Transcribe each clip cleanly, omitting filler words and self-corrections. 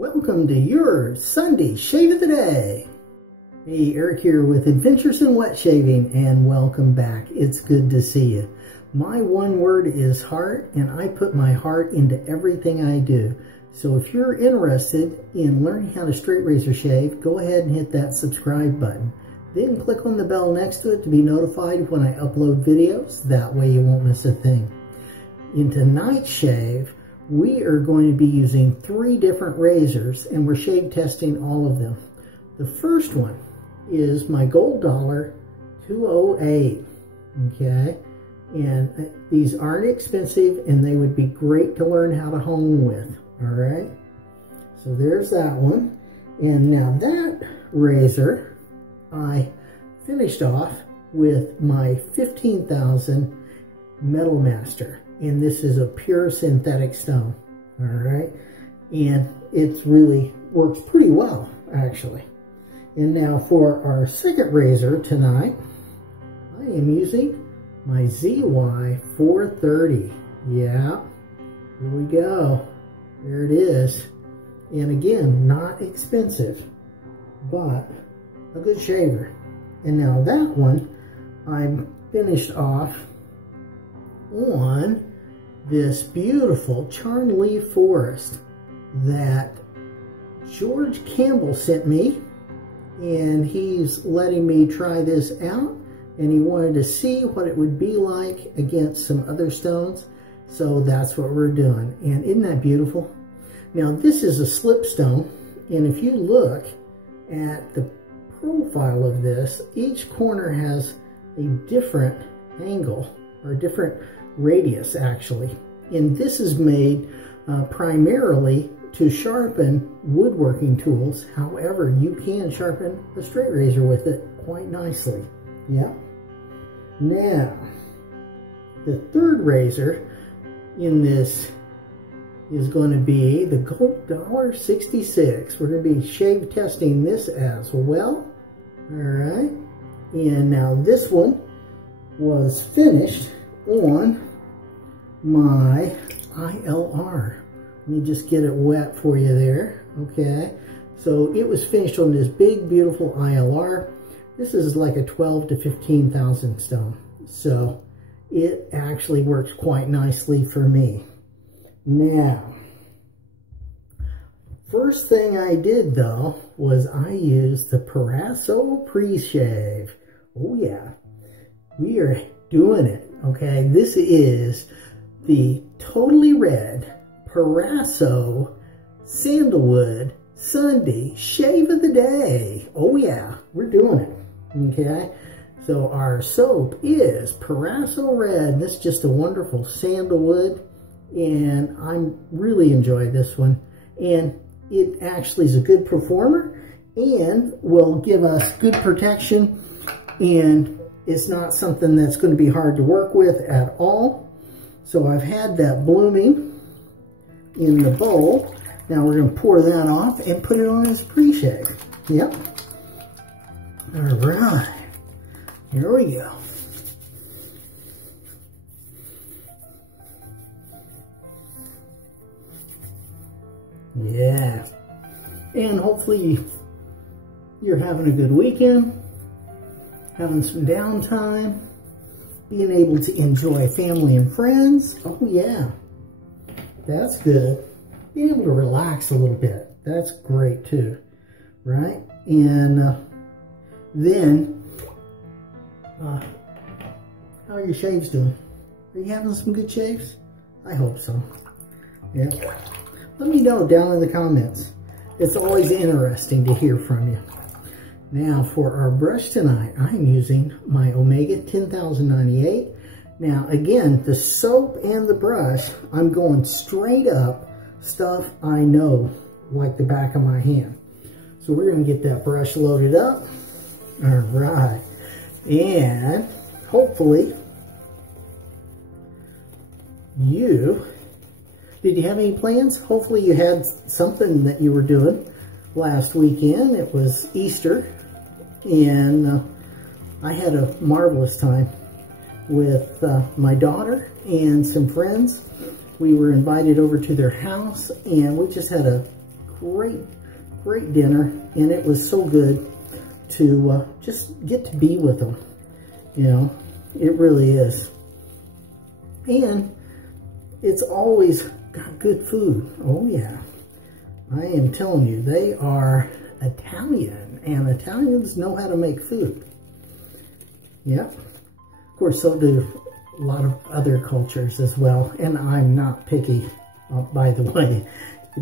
Welcome to your Sunday Shave of the Day. Hey, Eric here with Adventures in Wet Shaving, and welcome back. It's good to see you. My one word is heart, and I put my heart into everything I do. So if you're interested in learning how to straight razor shave, go ahead and hit that subscribe button. Then click on the bell next to it to be notified when I upload videos. That way you won't miss a thing. In tonight's shave, we are going to be using 3 different razors, and we're shave testing all of them. The first one is my Gold Dollar 208, okay? And these aren't expensive, and they would be great to learn how to hone with, all right? So there's that one. And now that razor, I finished off with my 15,000 Metal Master. And this is a pure synthetic stone, all right? And it really works pretty well, actually. And now for our second razor tonight, I am using my ZY430. Yeah, here we go. There it is. And again, not expensive, but a good shaver. And now that one, I'm finished off on this beautiful charn leaf forest that George Campbell sent me, and he's letting me try this out, and he wanted to see what it would be like against some other stones, so that's what we're doing. And isn't that beautiful? Now this is a slipstone, and if you look at the profile of this, each corner has a different angle or a different radius actually, and this is made primarily to sharpen woodworking tools. However, you can sharpen a straight razor with it quite nicely. Yeah. Now, the third razor in this is going to be the Gold Dollar 66. We're going to be shave testing this as well. All right. And now this one was finished on my ILR. Let me just get it wet for you there. Okay, so it was finished on this big beautiful ILR. This is like a 12 to 15,000 stone, so it actually works quite nicely for me. Now, first thing I did though was I used the Proraso pre-shave. Oh yeah, we are doing it. Okay, this is the totally red Proraso Sandalwood Sunday Shave of the Day. Oh yeah, we're doing it. Okay, so our soap is Proraso Red. This is just a wonderful sandalwood, and I'm really enjoying this one. And it actually is a good performer and will give us good protection, and it's not something that's going to be hard to work with at all. So I've had that blooming in the bowl. Now we're going to pour that off and put it on as pre-shave. Yep. All right. Here we go. Yeah. And hopefully you're having a good weekend, having some downtime, being able to enjoy family and friends. Oh yeah, that's good. Being able to relax a little bit, that's great too, right? And then, how are your shaves doing? Are you having some good shaves? I hope so. Yeah. Let me know down in the comments. It's always interesting to hear from you. Now for our brush tonight, I'm using my Omega 10098. Now again, the soap and the brush, I'm going straight up stuff I know like the back of my hand. So we're going to get that brush loaded up. All right. And hopefully did you have any plans? Hopefully you had something that you were doing last weekend. It was Easter. And I had a marvelous time with my daughter and some friends. We were invited over to their house, and we just had a great dinner, and it was so good to just get to be with them. You know, it really is. And it's always got good food. Oh yeah, I am telling you, they are Italian, and Italians know how to make food. Yeah, of course, so do a lot of other cultures as well, and I'm not picky, by the way,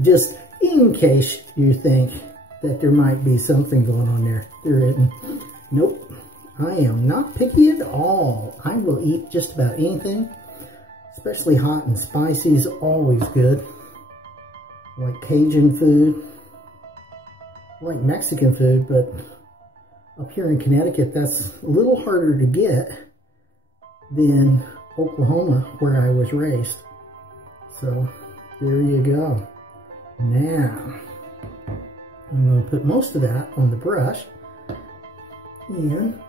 just in case you think that there might be something going on there. There isn't. Nope, I am not picky at all. I will eat just about anything, especially hot and spicy is always good. Like Cajun food, like Mexican food, but up here in Connecticut, that's a little harder to get than Oklahoma, where I was raised. So there you go. Now, I'm going to put most of that on the brush, and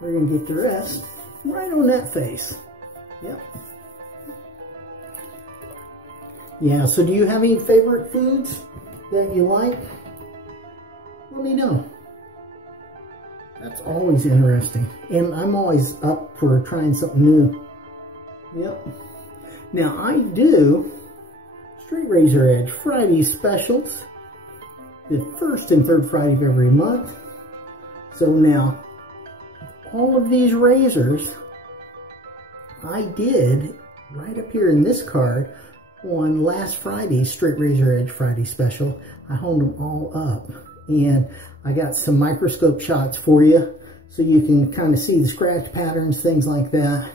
we're going to get the rest right on that face. Yep. Yeah, so do you have any favorite foods that you like? Let me know. That's always interesting. And I'm always up for trying something new. Yep. Now, I do Straight Razor Edge Friday specials, the first and third Friday of every month. So now, all of these razors, I did right up here in this card on last Friday's Straight Razor Edge Friday special. I honed them all up, and I got some microscope shots for you so you can kind of see the scratch patterns, things like that.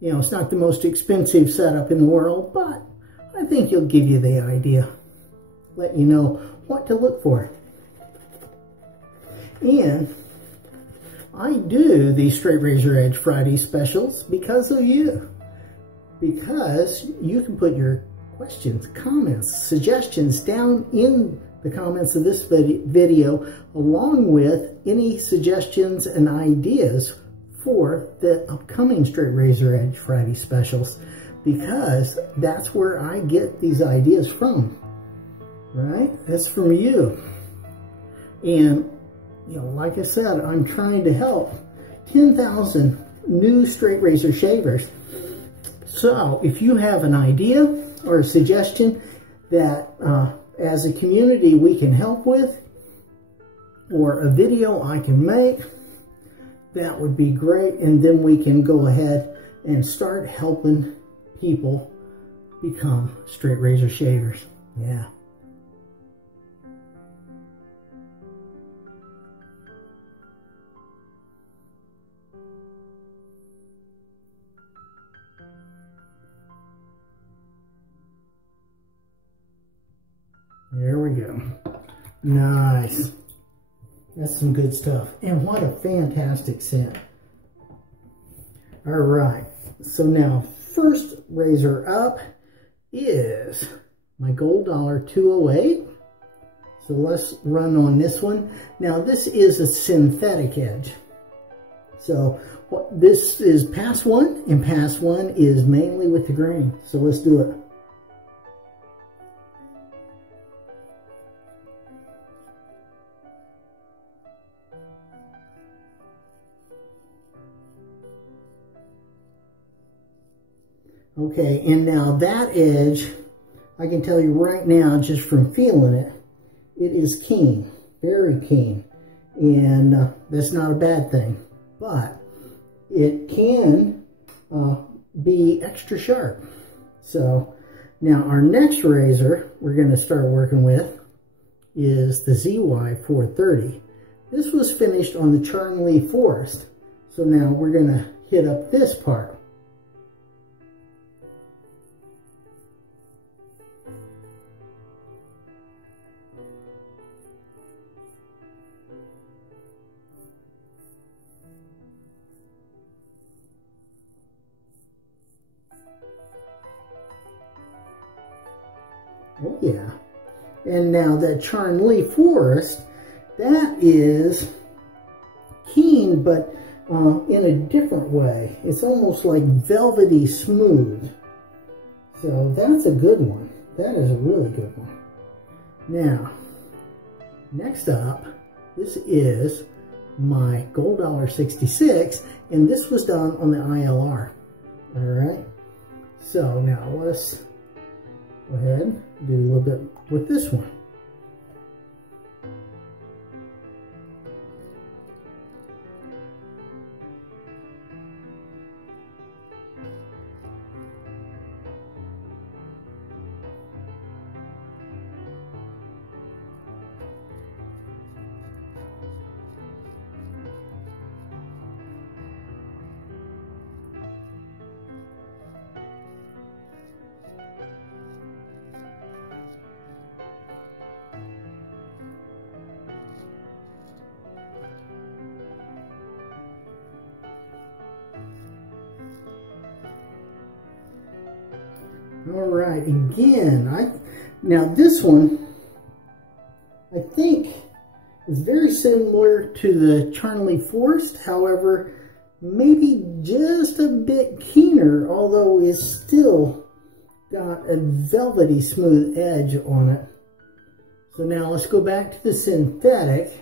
You know, it's not the most expensive setup in the world, but I think it'll give you the idea. Let you know what to look for. And I do these Straight Razor Edge Friday specials because of you. Because you can put your questions, comments, suggestions down in the comments of this video, along with any suggestions and ideas for the upcoming Straight Razor Edge Friday specials, because that's where I get these ideas from, right? That's from you. And, you know, like I said, I'm trying to help 10,000 new straight razor shavers. So if you have an idea or a suggestion that as a community we can help with, or a video I can make, that would be great. And then we can go ahead and start helping people become straight razor shavers. Yeah. There we go. Nice. That's some good stuff. And what a fantastic scent. All right. So now, first razor up is my Gold Dollar 208. So let's run on this one. Now, this is a synthetic edge. So this is pass one, and pass one is mainly with the grain. So let's do it. Okay, and now that edge, I can tell you right now, just from feeling it, it is keen, very keen. And that's not a bad thing, but it can be extra sharp. So now our next razor we're going to start working with is the ZY430. This was finished on the Charn Leaf Forest. So now we're going to hit up this part. Oh yeah. And now that Charn Leaf Forest, that is keen, but in a different way. It's almost like velvety smooth. So that's a good one. That is a really good one. Now, next up, this is my Gold $1.66, and this was done on the ILR. All right. So now let's go ahead and do a little bit with this one. All right, again, now this one, I think, is very similar to the Charnley Forest. However, maybe just a bit keener, although it's still got a velvety smooth edge on it. So now let's go back to the synthetic,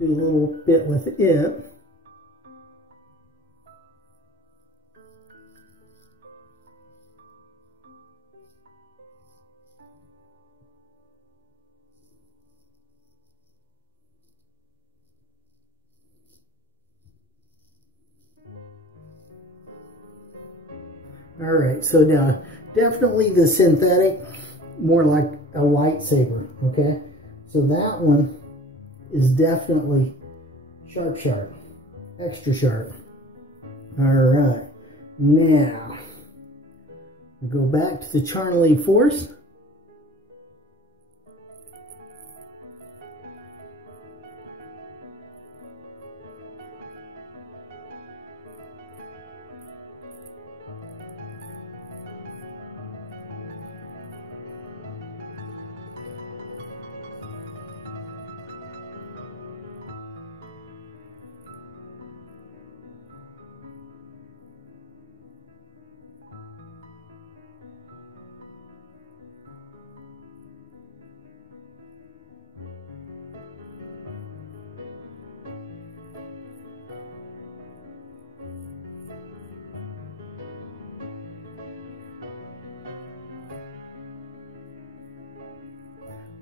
do a little bit with it. All right, so now definitely the synthetic, more like a lightsaber, okay? So that one is definitely sharp, sharp, extra sharp. All right, now go back to the Charnley Forest.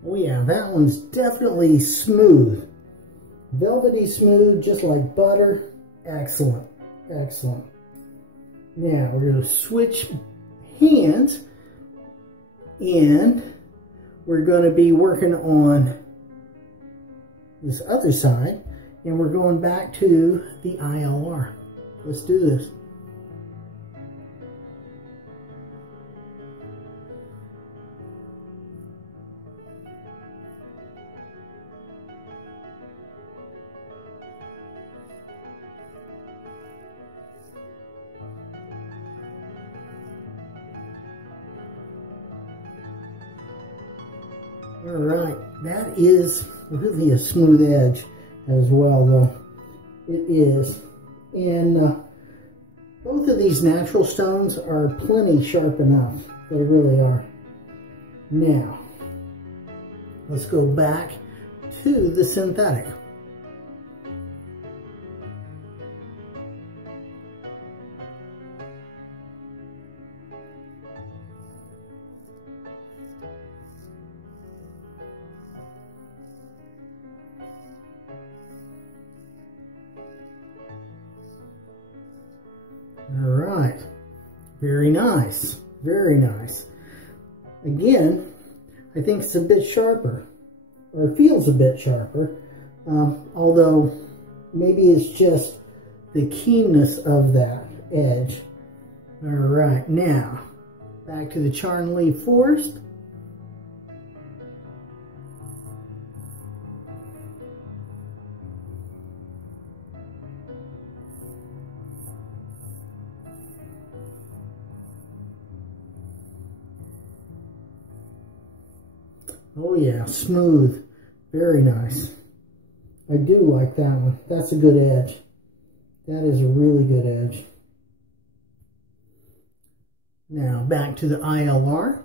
Oh yeah, that one's definitely smooth. Velvety smooth, just like butter. Excellent, excellent. Now we're going to switch hands and we're going to be working on this other side and we're going back to the ILR. Let's do this. All right, that is really a smooth edge as well, though. It is. And both of these natural stones are plenty sharp enough. They really are. Now, let's go back to the synthetic. All right, very nice, very nice. Again, I think it's a bit sharper, or feels a bit sharper, although maybe it's just the keenness of that edge. All right, now back to the Charnley Forest. Oh yeah, smooth, very nice. I do like that one. That's a good edge. That is a really good edge. Now back to the ILR.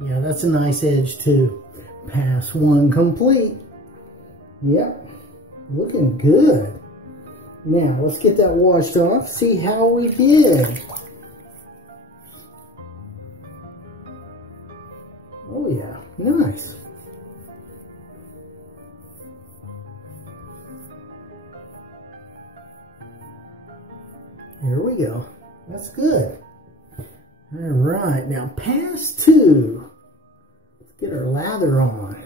Yeah, that's a nice edge too. Pass one complete. Yep, looking good. Now, let's get that washed off, see how we did. Oh yeah, nice. Here we go. That's good. All right, now pass two. Let's get our lather on.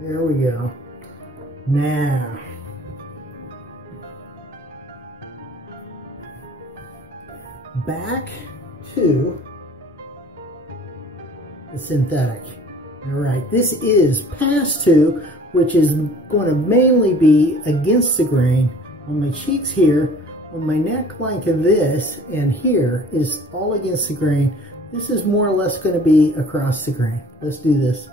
There we go. Now, back to the synthetic. All right, this is pass two, which is going to mainly be against the grain on my cheeks here, on my neck like this, and here is all against the grain. This is more or less going to be across the grain. Let's do this.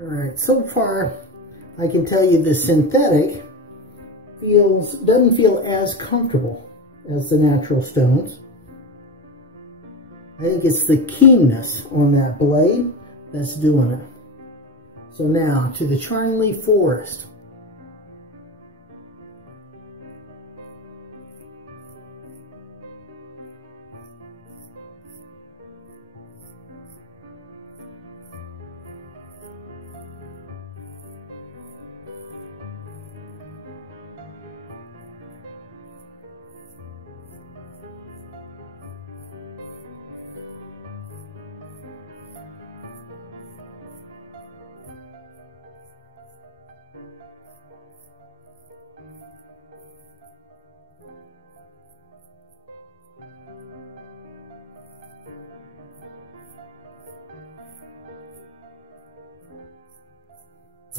All right, so far I can tell you the synthetic doesn't feel as comfortable as the natural stones. I think it's the keenness on that blade that's doing it. So now to the charn leaf forest.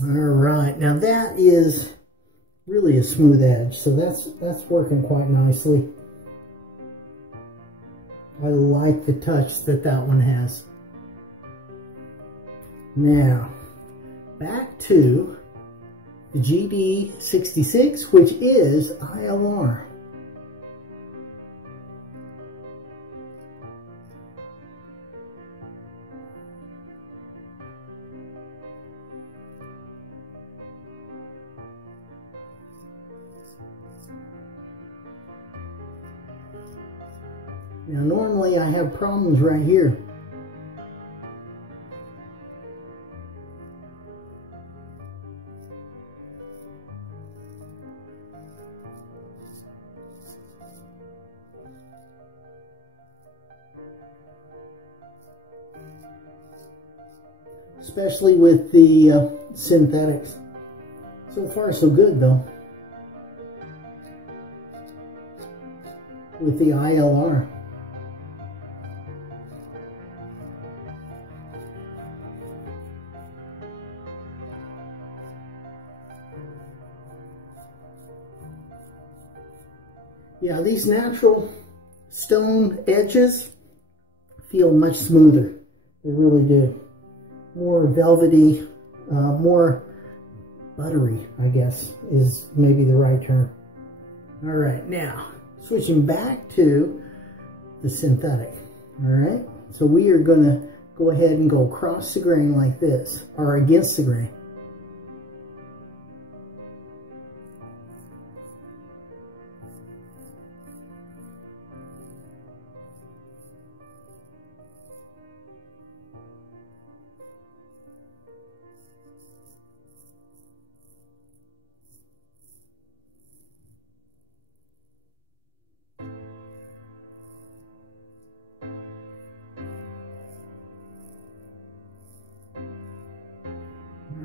All right, now that is really a smooth edge, so that's working quite nicely. I like the touch that one has. Now, back to the GD66, which is ILR. Now, normally I have problems right here. Especially with the synthetics. So far, so good though. With the ILR. Yeah, these natural stone edges feel much smoother. They really do. More velvety, more buttery, I guess, is maybe the right term. All right, now, switching back to the synthetic. All right, so we are going to go ahead and go across the grain like this, or against the grain.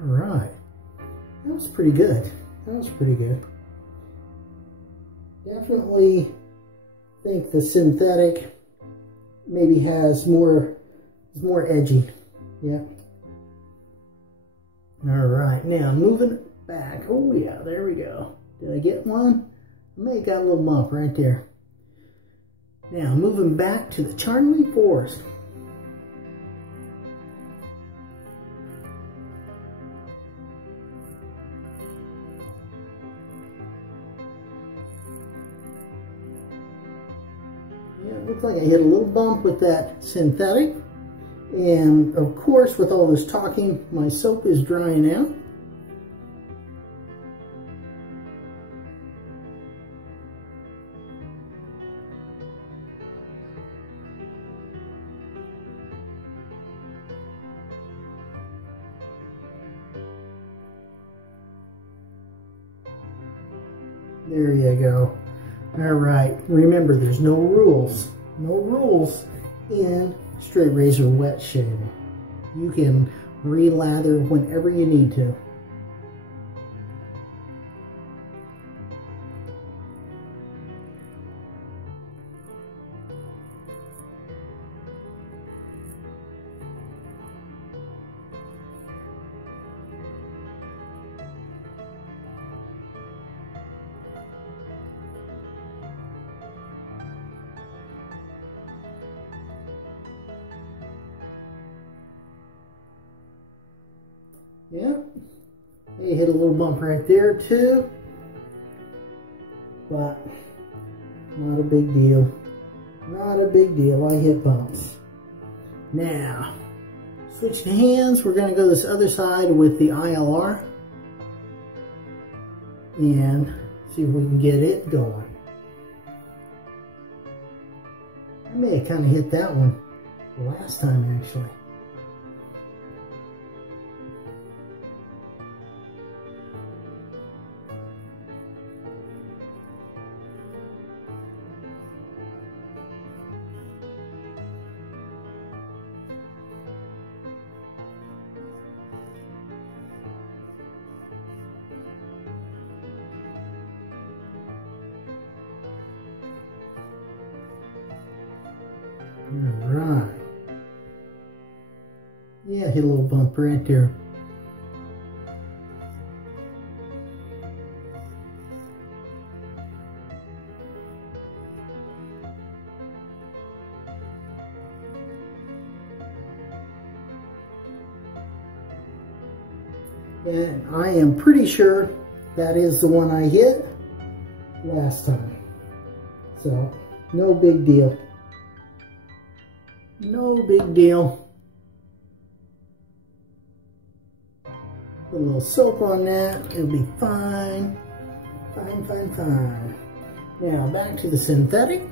Alright, that was pretty good. That was pretty good. Definitely think the synthetic maybe has more, is more edgy. Yeah. Alright, now moving back. Oh yeah, there we go. Did I get one? I may have got a little bump right there. Now moving back to the Charnley Forest. Looks like I hit a little bump with that synthetic. And of course, with all this talking, my soap is drying out. There you go. All right, remember there's no rules. No rules in straight razor wet shaving. You can re-lather whenever you need to. Yep, you hit a little bump right there too, but not a big deal. Not a big deal, I hit bumps. Now, switching hands, we're going to go this other side with the ILR and see if we can get it going. I may have kind of hit that one last time actually. Alright. Yeah, hit a little bump right there. And I am pretty sure that is the one I hit last time. So, no big deal. No big deal. Put a little soap on that. It'll be fine. Fine, fine, fine. Now, back to the synthetic.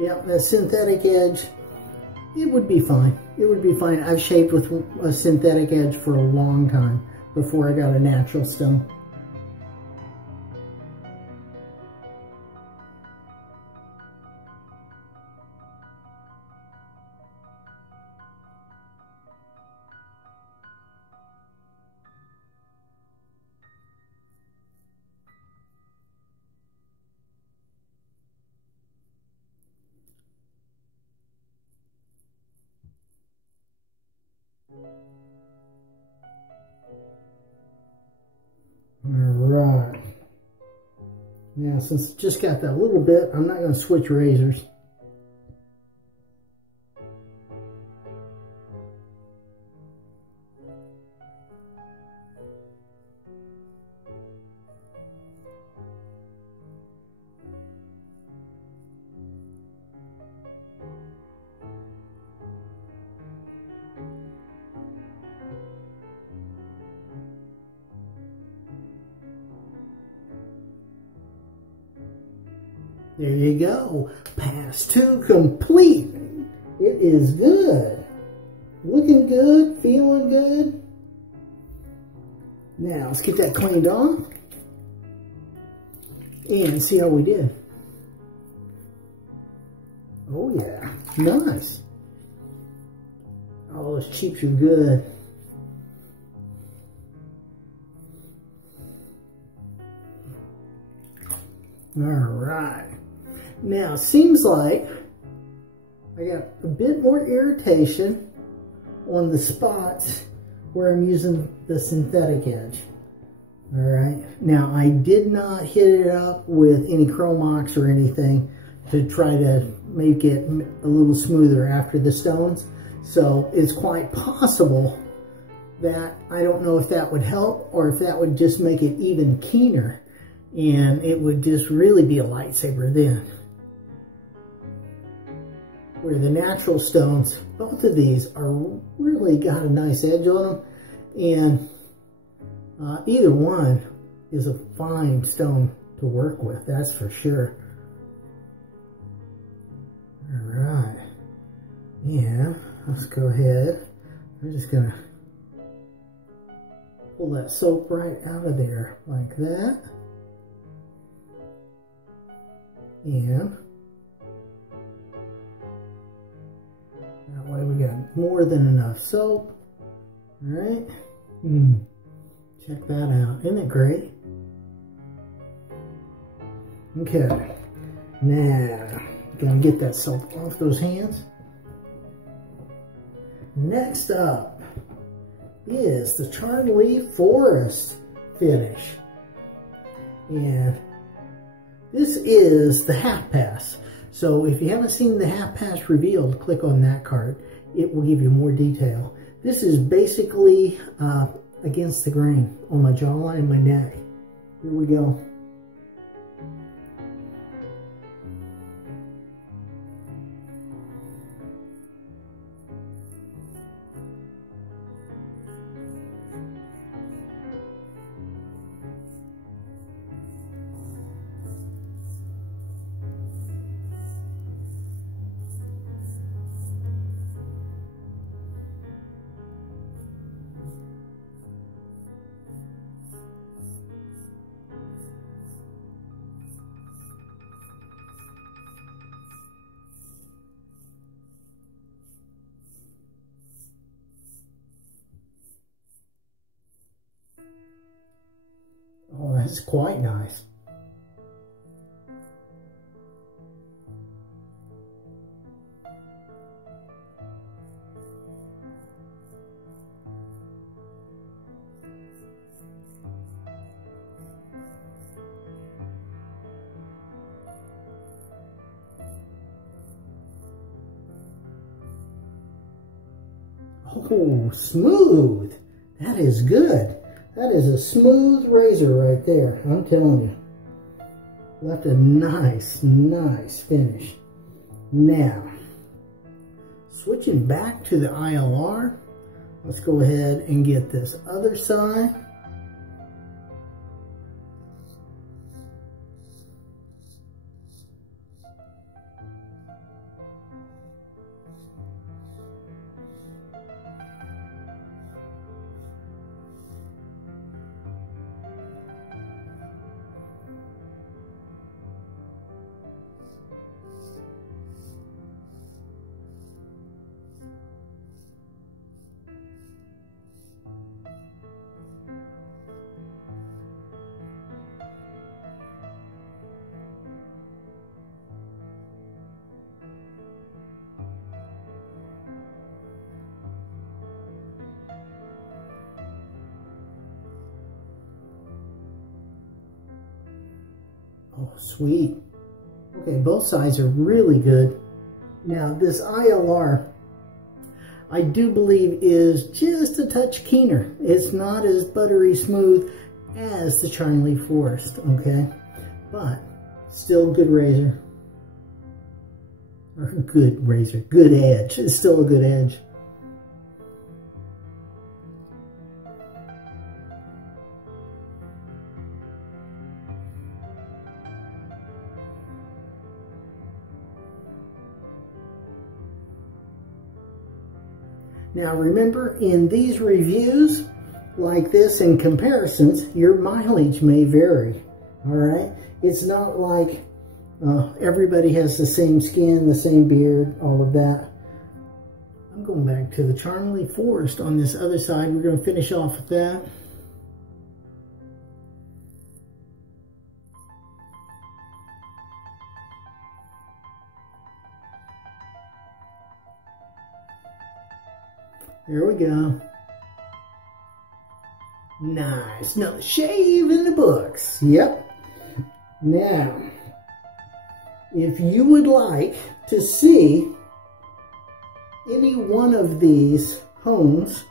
Yeah, that synthetic edge, it would be fine. It would be fine. I've shaved with a synthetic edge for a long time before I got a natural stone. Now, since it just got that little bit, I'm not going to switch razors. There you go. Pass 2 complete. It is good. Looking good, feeling good. Now, let's get that cleaned off and see how we did. Oh, yeah. Nice. Oh, those cheeks are good. All right. Now, it seems like I got a bit more irritation on the spots where I'm using the synthetic edge. All right. Now, I did not hit it up with any Chromox or anything to try to make it a little smoother after the stones. So it's quite possible that I don't know if that would help or if that would just make it even keener. And it would just really be a lightsaber then. Where the natural stones, both of these are really got a nice edge on them. And either one is a fine stone to work with, that's for sure. All right. Yeah, let's go ahead. I'm just going to pull that soap right out of there like that. And that way we got more than enough soap. All right. Check that out. Isn't it great? Okay. Now, gonna get that soap off those hands. Next up is the Charmed Leaf Forest finish. And this is the half pass. So if you haven't seen the half pass revealed, click on that card. It will give you more detail. This is basically against the grain on my jawline and my neck. Here we go. Oh, that's quite nice. Oh, smooth. That is good. That is a smooth razor right there. I'm telling you. Left a nice, nice finish. Now, switching back to the ILR, let's go ahead and get this other side. Oh, sweet. Okay, both sides are really good. Now, this ILR, I do believe is just a touch keener. It's not as buttery smooth as the Charm Leaf Forest, okay? But still good razor. Or good razor, good edge. It's still a good edge. Now remember, in these reviews like this and comparisons, your mileage may vary, all right? It's not like everybody has the same skin, the same beard, all of that. I'm going back to the Charm Leaf Forest on this other side. We're going to finish off with that. There we go. Nice. Another shave in the books. Yep. Now, if you would like to see any one of these homes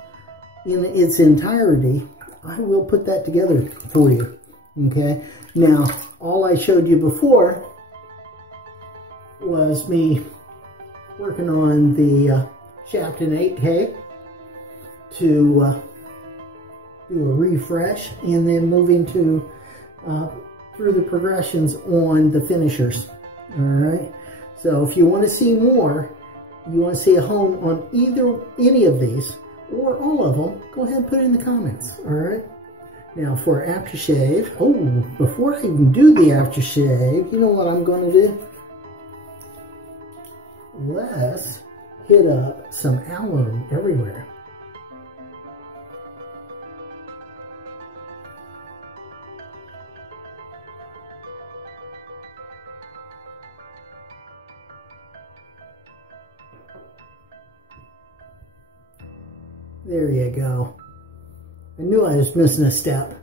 in its entirety, I will put that together for you. Okay. Now, all I showed you before was me working on the Shafton 8K. To do a refresh, and then moving to through the progressions on the finishers. All right. So if you want to see more, you want to see a home on any of these or all of them, go ahead and put it in the comments. All right. Now for aftershave. Oh, before I even do the aftershave, you know what I'm going to do? Let's hit up some alum everywhere. There you go. I knew I was missing a step.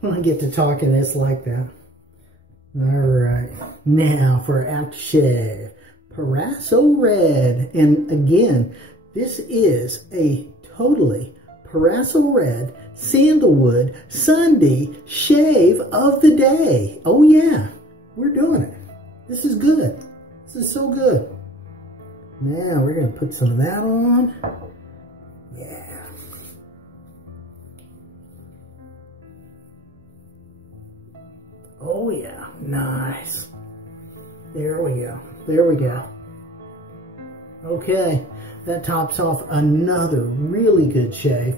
When I get to talking, it's like that. Alright, now for aftershave. Proraso Red. And again, this is a totally Proraso Red Sandalwood Sunday shave of the day. Oh yeah, we're doing it. This is good. This is so good. Now we're going to put some of that on. Yeah. Oh yeah, nice. There we go. There we go. Okay, that tops off another really good shave.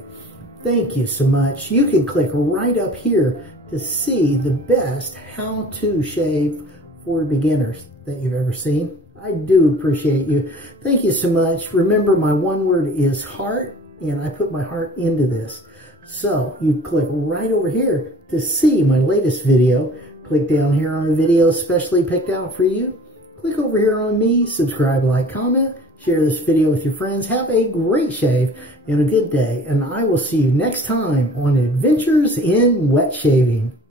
Thank you so much. You can click right up here to see the best how-to shave for beginners that you've ever seen. I do appreciate you. Thank you so much. Remember, my one word is heart. And I put my heart into this. So you click right over here to see my latest video. Click down here on the video specially picked out for you. Click over here on me, subscribe, like, comment, share this video with your friends. Have a great shave and a good day. And I will see you next time on Adventures in Wet Shaving.